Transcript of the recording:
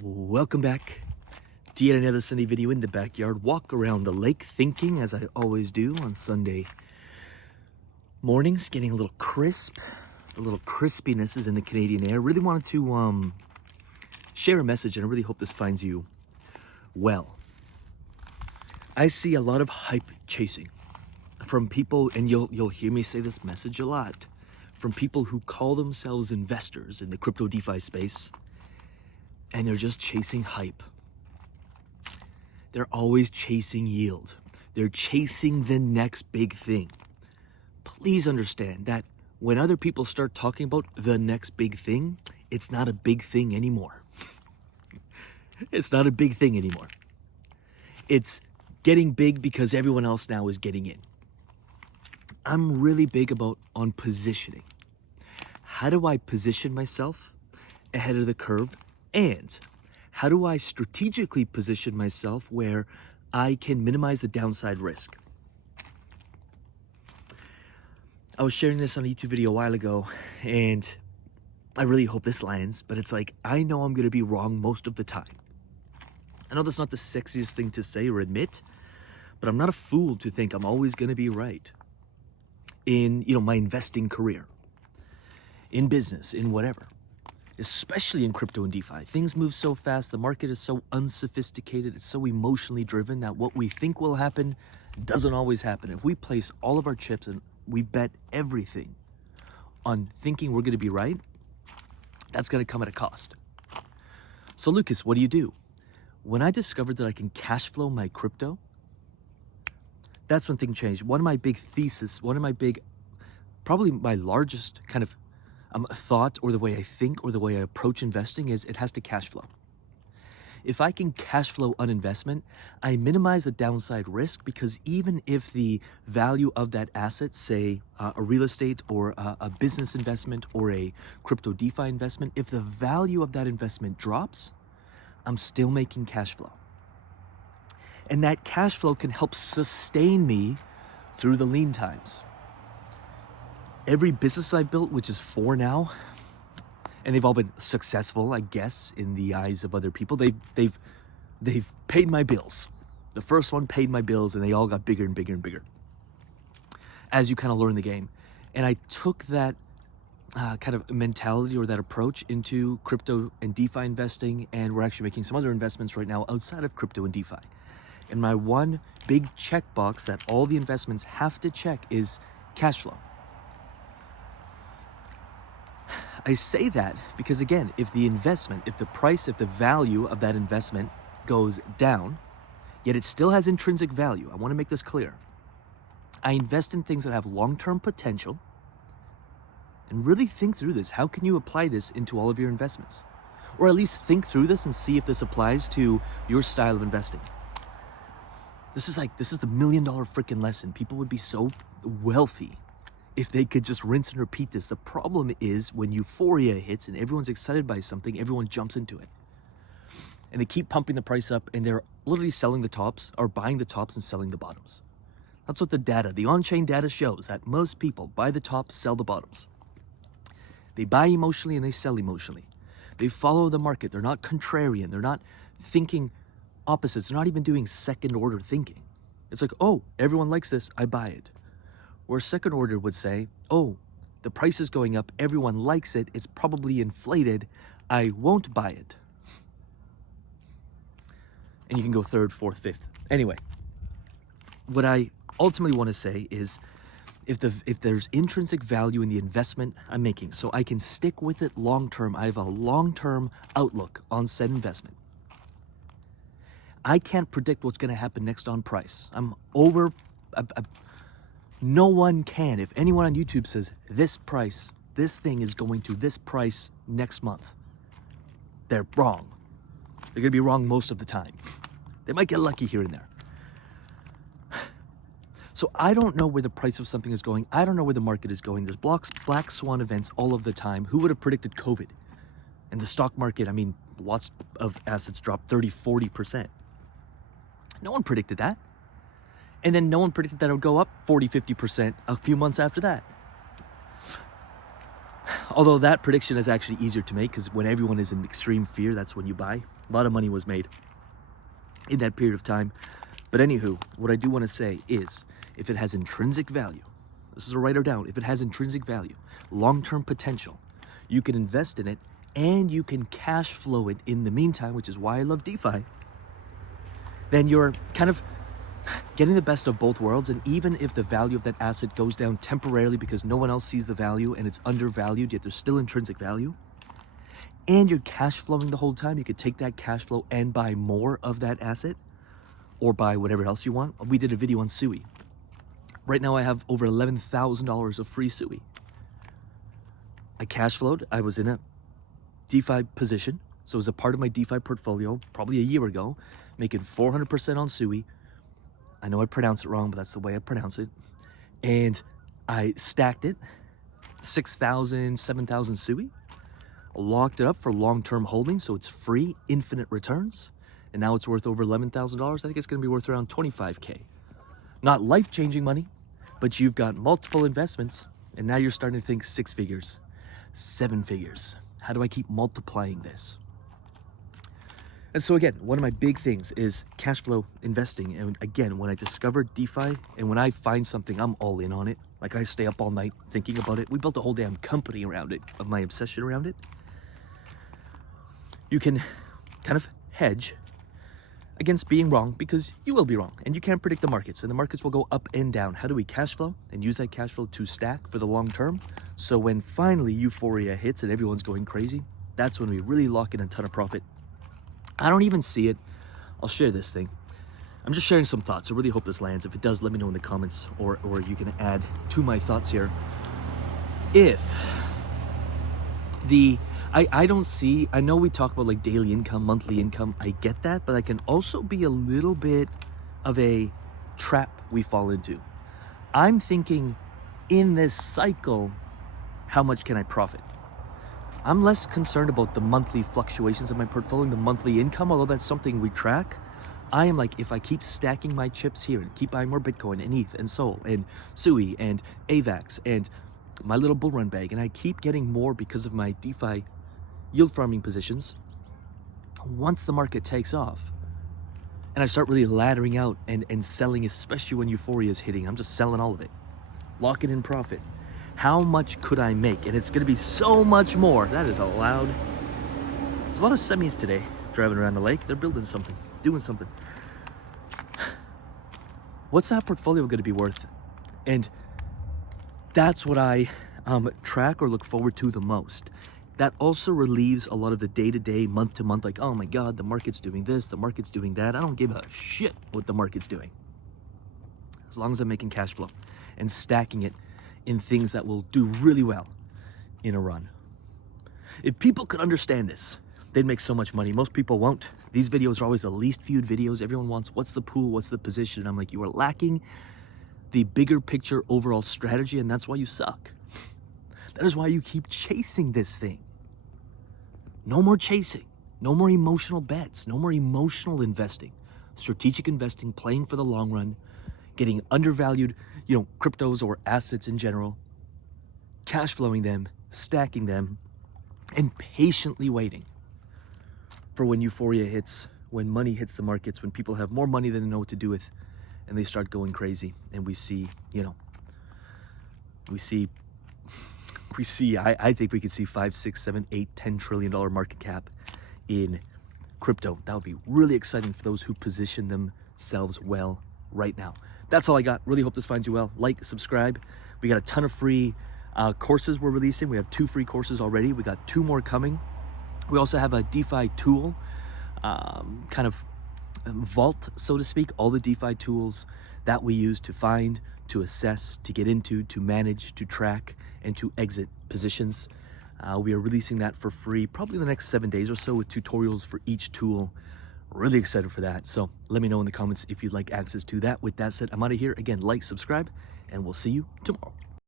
Welcome back to yet another Sunday video in the backyard. Walk around the lake thinking, as I always do on Sunday mornings, getting a little crisp. The little crispiness is in the Canadian air. Really wanted to share a message, and I really hope this finds you well. I see a lot of hype chasing from people, and you'll hear me say this message a lot, from people who call themselves investors in the crypto DeFi space, and they're just chasing hype. They're always chasing yield. They're chasing the next big thing. Please understand that when other people start talking about the next big thing, it's not a big thing anymore. It's not a big thing anymore. It's getting big because everyone else now is getting in. I'm really big on positioning. How do I position myself ahead of the curve? And how do I strategically position myself where I can minimize the downside risk? I was sharing this on a YouTube video a while ago, and I really hope this lands, but it's like, I know I'm going to be wrong most of the time. I know that's not the sexiest thing to say or admit, but I'm not a fool to think I'm always going to be right in, my investing career, in business, in whatever. Especially in crypto and DeFi. Things move so fast, the market is so unsophisticated, it's so emotionally driven that what we think will happen doesn't always happen. If we place all of our chips and we bet everything on thinking we're going to be right, that's going to come at a cost. So Lucas, what do? When I discovered that I can cash flow my crypto, that's when things changed. One of my big thesis, probably my largest kind of thought, or the way I think, or the way I approach investing, is it has to cash flow. If I can cash flow on investment, I minimize the downside risk, because even if the value of that asset, say a real estate or a business investment or a crypto DeFi investment, if the value of that investment drops, I'm still making cash flow. And that cash flow can help sustain me through the lean times. Every business I've built, which is 4 now, and they've all been successful, I guess, in the eyes of other people. They've paid my bills. The first one paid my bills, and they all got bigger and bigger and bigger as you kind of learn the game. And I took that kind of mentality, or that approach, into crypto and DeFi investing, and we're actually making some other investments right now outside of crypto and DeFi. And my one big checkbox that all the investments have to check is cash flow. I say that because, again, if the value of that investment goes down, yet it still has intrinsic value, I want to make this clear. I invest in things that have long-term potential, and really think through this. How can you apply this into all of your investments? Or at least think through this and see if this applies to your style of investing. This is the $1 million freaking lesson. People would be so wealthy if they could just rinse and repeat this. The problem is when euphoria hits and everyone's excited by something, everyone jumps into it. And they keep pumping the price up, and they're literally selling the tops, or buying the tops and selling the bottoms. That's what the on-chain data shows, that most people buy the tops, sell the bottoms. They buy emotionally and they sell emotionally. They follow the market. They're not contrarian. They're not thinking opposites. They're not even doing second order thinking. It's like, oh, everyone likes this, I buy it. Where second order would say, oh, the price is going up, everyone likes it, it's probably inflated, I won't buy it. And you can go third, fourth, fifth. Anyway, what I ultimately want to say is, if there's intrinsic value in the investment I'm making, so I can stick with it long term, I have a long-term outlook on said investment. I can't predict what's going to happen next on price. No one can. If anyone on YouTube says this thing is going to this price next month, they're wrong. They're going to be wrong most of the time. They might get lucky here and there. So I don't know where the price of something is going. I don't know where the market is going. There's black swan events all of the time. Who would have predicted COVID? And the stock market, lots of assets dropped 30, 40%. No one predicted that. And then no one predicted that it would go up 40, 50% a few months after that. Although that prediction is actually easier to make because when everyone is in extreme fear, that's when you buy. A lot of money was made in that period of time. But anywho, what I do want to say is if it has intrinsic value, this is a write or down, if it has intrinsic value, long-term potential, you can invest in it and you can cash flow it in the meantime, which is why I love DeFi, then you're kind of getting the best of both worlds. And even if the value of that asset goes down temporarily because no one else sees the value and it's undervalued, yet there's still intrinsic value, and you're cash flowing the whole time, you could take that cash flow and buy more of that asset or buy whatever else you want. We did a video on Sui. Right now I have over $11,000 of free Sui. I cash flowed. I was in a DeFi position. So it was a part of my DeFi portfolio probably a year ago, making 400% on Sui. I know I pronounce it wrong, but that's the way I pronounce it. And I stacked it, 6,000, 7,000 Sui, locked it up for long-term holding. So it's free, infinite returns. And now it's worth over $11,000. I think it's going to be worth around 25K. Not life-changing money, but you've got multiple investments. And now you're starting to think 6 figures, 7 figures. How do I keep multiplying this? And so again, one of my big things is cash flow investing. And again, when I discovered DeFi and when I find something, I'm all in on it. Like I stay up all night thinking about it. We built a whole damn company around it, of my obsession around it. You can kind of hedge against being wrong because you will be wrong and you can't predict the markets and the markets will go up and down. How do we cash flow and use that cash flow to stack for the long term? So when finally euphoria hits and everyone's going crazy, that's when we really lock in a ton of profit. I don't even see it. I'll share this thing. I'm just sharing some thoughts. I really hope this lands. If it does, let me know in the comments or you can add to my thoughts here. If I don't see, I know we talk about like daily income, monthly income. I get that, but I can also be a little bit of a trap we fall into. I'm thinking in this cycle, how much can I profit? I'm less concerned about the monthly fluctuations of my portfolio, the monthly income, although that's something we track. I am like, if I keep stacking my chips here and keep buying more Bitcoin and ETH and Sol and Sui and AVAX and my little bull run bag, and I keep getting more because of my DeFi yield farming positions, once the market takes off and I start really laddering out and selling, especially when euphoria is hitting, I'm just selling all of it, locking in profit. How much could I make? And it's going to be so much more. That is allowed. There's a lot of semis today driving around the lake. They're building something, doing something. What's that portfolio going to be worth? And that's what I track or look forward to the most. That also relieves a lot of the day-to-day, month-to-month, like, oh my God, the market's doing this, the market's doing that. I don't give a shit what the market's doing. As long as I'm making cash flow and stacking it in things that will do really well in a run. If people could understand this, they'd make so much money. Most people won't. These videos are always the least viewed videos. Everyone wants, what's the pool, what's the position? And I'm like, you are lacking the bigger picture overall strategy, and that's why you suck. That is why you keep chasing this thing. No more chasing, no more emotional bets, no more emotional investing. Strategic investing, playing for the long run, getting undervalued, cryptos or assets in general, cash flowing them, stacking them, and patiently waiting for when euphoria hits, when money hits the markets, when people have more money than they know what to do with, and they start going crazy. And we see, I think we could see 5, 6, 7, 8, $10 trillion market cap in crypto. That would be really exciting for those who position themselves well right now. That's all I got. Really hope this finds you well. Like, subscribe. We got a ton of free courses we're releasing. We have 2 free courses already. We got 2 more coming. We also have a DeFi tool, kind of vault, so to speak, all the DeFi tools that we use to find, to assess, to get into, to manage, to track, and to exit positions. We are releasing that for free probably in the next 7 days or so with tutorials for each tool. Really excited for that. So let me know in the comments if you'd like access to that. With that said, I'm out of here. Again, like, subscribe, and we'll see you tomorrow.